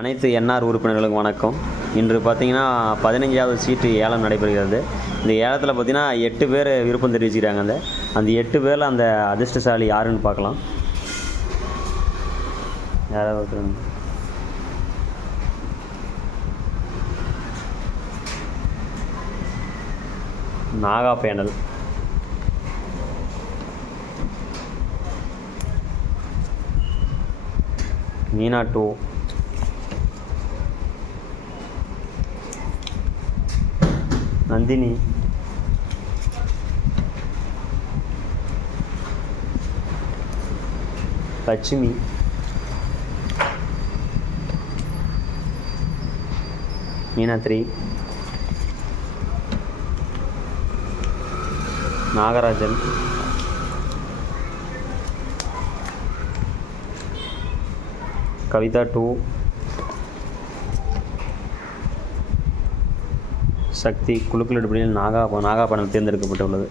அனைத்து என்ஆர் உறுப்பினர்களுக்கும் வணக்கம். இன்று பார்த்தீங்கன்னா 15வது சீட்டு ஏலம் நடைபெறுகிறது. இந்த ஏலத்தில் பார்த்தீங்கன்னா 8 பேர் விருப்பம் தெரிவிச்சுக்கிறாங்க. அந்த 8 பேரில் அந்த அதிர்ஷ்டசாலி யாருன்னு பார்க்கலாம். யாராவது ஒருத்தர் நாகா பேனல், மீனா 2, நந்தினி, லட்சுமி, மீனா 3, நாகராஜன், கவிதா 2, சக்தி. குழுக்கள் அடிப்படையில் நாகா பேனல் தேர்ந்தெடுக்கப்பட்டுள்ளது.